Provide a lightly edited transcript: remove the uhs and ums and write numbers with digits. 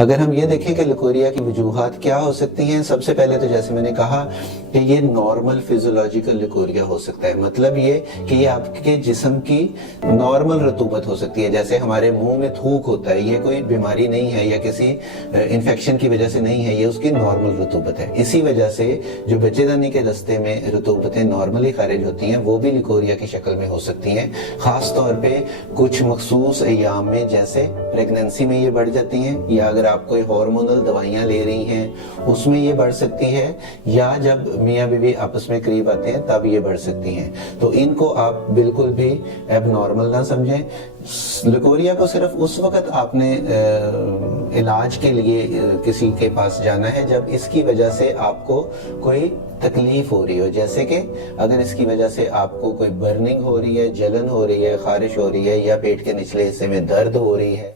اگر ہم یہ دیکھیں کہ لکوریا کی وجوہات کیا ہو سکتی ہیں، سب سے پہلے تو جیسے میں نے کہا کہ یہ نارمل فیزیولوجیکل لکوریا ہو سکتا ہے، مطلب یہ کہ یہ آپ کے جسم کی نارمل رطوبت ہو سکتی ہے، جیسے ہمارے منہ میں تھوک ہوتا ہے، یہ کوئی بیماری نہیں ہے یا کسی انفیکشن کی وجہ سے نہیں ہے، یہ اس کی نارمل رطوبت ہے۔ اسی وجہ سے جو بچے دانی کے رستے میں رطوبتیں نارملی خارج ہوتی ہیں وہ بھی لکوریا کی شکل میں ہو سکتی ہیں، خاص طور پہ کچھ مخصوص ایام میں، جیسے پریگننسی میں یہ بڑھ جاتی ہیں، یا اگر آپ کوئی ہارمونل دوائیاں لے رہی ہیں اس میں یہ بڑھ سکتی ہے، یا جب میاں بیوی آپس میں قریب آتے ہیں تب یہ بڑھ سکتی ہیں۔ تو ان کو آپ بالکل بھی ایب نارمل نہ سمجھیں۔ لکوریا کو صرف اس وقت آپ نے علاج کے لیے کسی کے پاس جانا ہے جب اس کی وجہ سے آپ کو کوئی تکلیف ہو رہی ہو، جیسے کہ اگر اس کی وجہ سے آپ کو کوئی برننگ ہو رہی ہے، جلن ہو رہی ہے، خارش ہو رہی ہے، یا پیٹ کے نچلے حصے میں درد ہو رہی ہے۔